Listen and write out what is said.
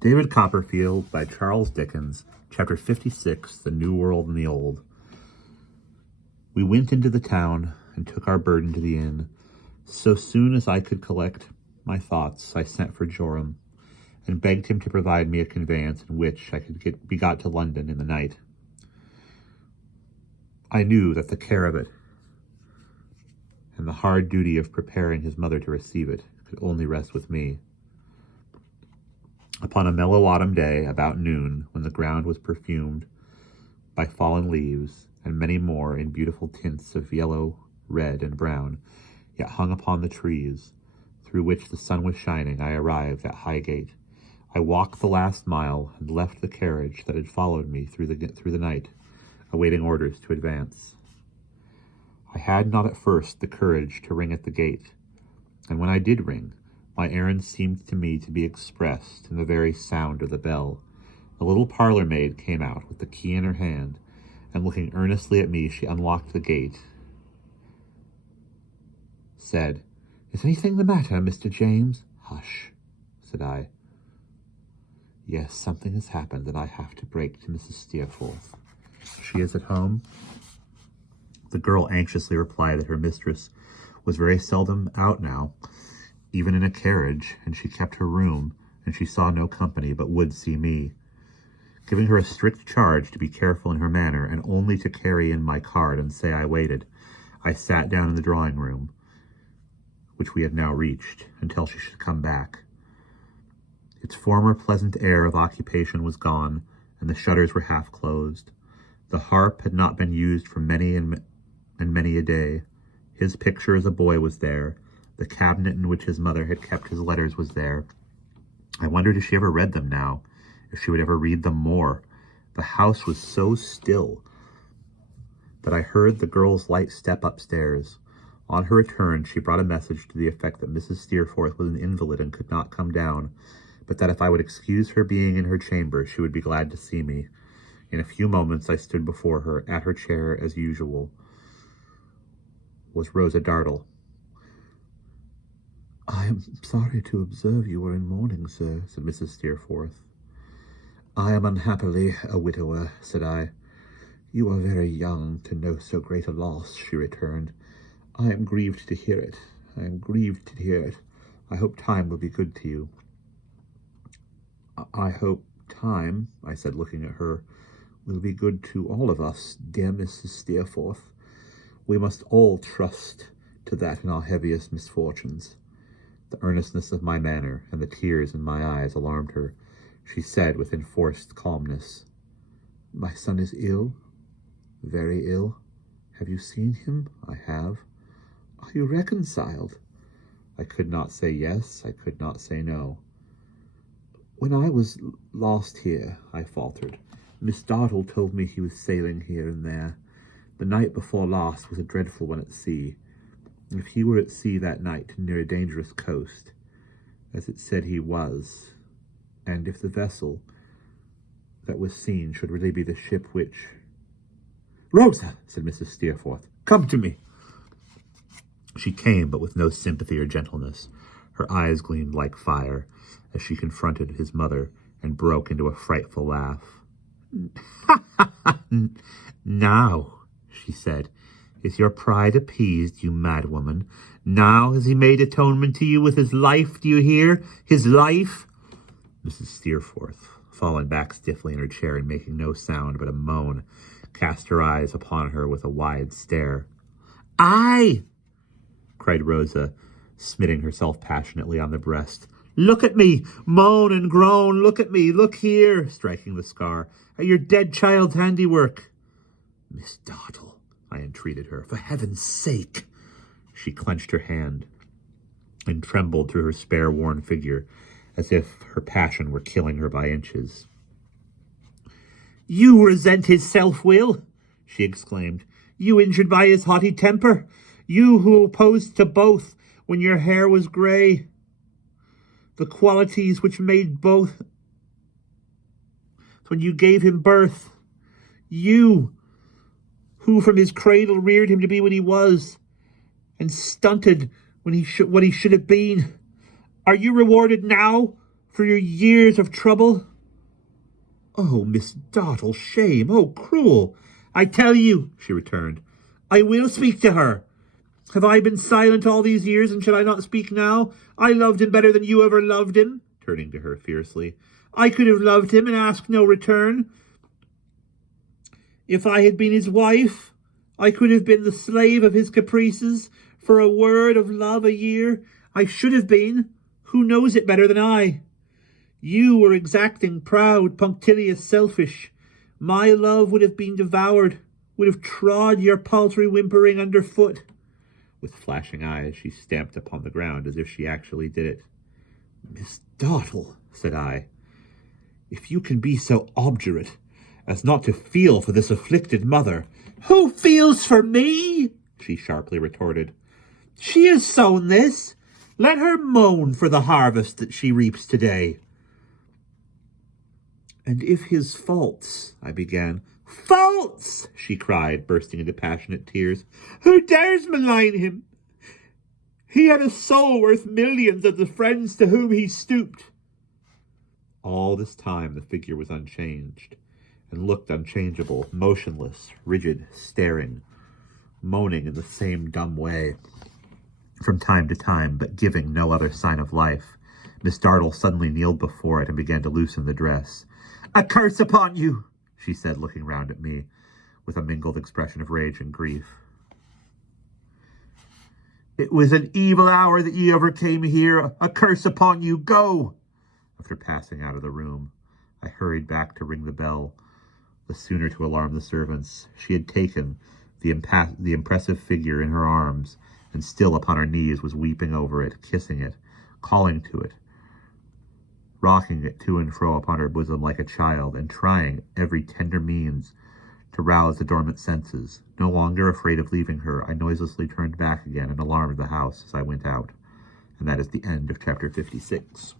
David Copperfield by Charles Dickens, Chapter 56, The New World and the Old. We went into the town and took our burden to the inn. So soon as I could collect my thoughts, I sent for Joram and begged him to provide me a conveyance in which I could be got to London in the night. I knew that the care of it and the hard duty of preparing his mother to receive it could only rest with me. Upon a mellow autumn day, about noon, when the ground was perfumed by fallen leaves, and many more in beautiful tints of yellow, red, and brown, yet hung upon the trees, through which the sun was shining, I arrived at Highgate. I walked the last mile, and left the carriage that had followed me through the night, awaiting orders to advance. I had not at first the courage to ring at the gate, and when I did ring, my errand seemed to me to be expressed in the very sound of the bell. A little parlour-maid came out with the key in her hand, and looking earnestly at me, she unlocked the gate, said, "Is anything the matter, Mr. James?" "Hush," said I. "Yes, something has happened that I have to break to Mrs. Steerforth. She is at home?" The girl anxiously replied that her mistress was very seldom out now, even in a carriage, and she kept her room, and she saw no company, but would see me. Giving her a strict charge to be careful in her manner, and only to carry in my card and say I waited, I sat down in the drawing-room, which we had now reached, until she should come back. Its former pleasant air of occupation was gone, and the shutters were half closed. The harp had not been used for many and many a day. His picture as a boy was there. The cabinet in which his mother had kept his letters was there. I wondered if she ever read them now, if she would ever read them more. The house was so still that I heard the girl's light step upstairs. On her return, she brought a message to the effect that Mrs. Steerforth was an invalid and could not come down, but that if I would excuse her being in her chamber, she would be glad to see me. In a few moments I stood before her. At her chair, as usual, was Rosa Dartle. "I am sorry to observe you are in mourning, sir," said Mrs. Steerforth. "I am unhappily a widower," said I. "You are very young to know so great a loss," she returned. "I am grieved to hear it. I hope time will be good to you." "I hope time," I said, looking at her, "will be good to all of us, dear Mrs. Steerforth. We must all trust to that in our heaviest misfortunes." The earnestness of my manner and the tears in my eyes alarmed her. She said with enforced calmness, "My son is ill, very ill. Have you seen him?" "I have." "Are you reconciled?" I could not say yes, I could not say no. "When I was last here," I faltered, "Miss Dartle told me he was sailing here and there. The night before last was a dreadful one at sea. If he were at sea that night near a dangerous coast, as it said he was, and if the vessel that was seen should really be the ship which—" "Rosa," said Mrs. Steerforth, "come to me." She came, but with no sympathy or gentleness. Her eyes gleamed like fire as she confronted his mother and broke into a frightful laugh. "Now," she said, "is your pride appeased, you mad woman? Now has he made atonement to you with his life, do you hear? His life?" Mrs. Steerforth, fallen back stiffly in her chair and making no sound but a moan, cast her eyes upon her with a wide stare. "Aye!" cried Rosa, smiting herself passionately on the breast. "Look at me, moan and groan, look at me, look here," striking the scar, "at your dead child's handiwork." "Miss Dartle," I entreated her, "for heaven's sake." She clenched her hand and trembled through her spare, worn figure, as if her passion were killing her by inches. "You resent his self-will," she exclaimed. "You injured by his haughty temper. You who opposed to both when your hair was grey. The qualities which made both when you gave him birth. You who from his cradle reared him to be what he was, and stunted what he should have been. Are you rewarded now for your years of trouble? Oh, Miss Dartle, shame! Oh, cruel! I tell you, she returned, I will speak to her. Have I been silent all these years, and shall I not speak now? I loved him better than you ever loved him, turning to her fiercely. I could have loved him and asked no return. If I had been his wife, I could have been the slave of his caprices for a word of love a year. I should have been. Who knows it better than I? You were exacting, proud, punctilious, selfish. My love would have been devoured, would have trod your paltry whimpering underfoot. With flashing eyes, she stamped upon the ground as if she actually did it. Miss Dartle, said I, if you can be so obdurate as not to feel for this afflicted mother. Who feels for me? She sharply retorted. She has sown this. Let her moan for the harvest that she reaps today. And if his faults, I began. Faults! She cried, bursting into passionate tears. Who dares malign him? He had a soul worth millions of the friends to whom he stooped. All this time the figure was unchanged, and looked unchangeable, motionless, rigid, staring, moaning in the same dumb way. From time to time, but giving no other sign of life, Miss Dartle suddenly kneeled before it and began to loosen the dress. A curse upon you, she said, looking round at me, with a mingled expression of rage and grief. It was an evil hour that ye overcame here. A curse upon you. Go! After passing out of the room, I hurried back to ring the bell, the sooner to alarm the servants. She had taken the impressive figure in her arms, and still upon her knees was weeping over it, kissing it, calling to it, rocking it to and fro upon her bosom like a child, and trying every tender means to rouse the dormant senses. No longer afraid of leaving her, I noiselessly turned back again and alarmed the house as I went out. And that is the end of chapter 56.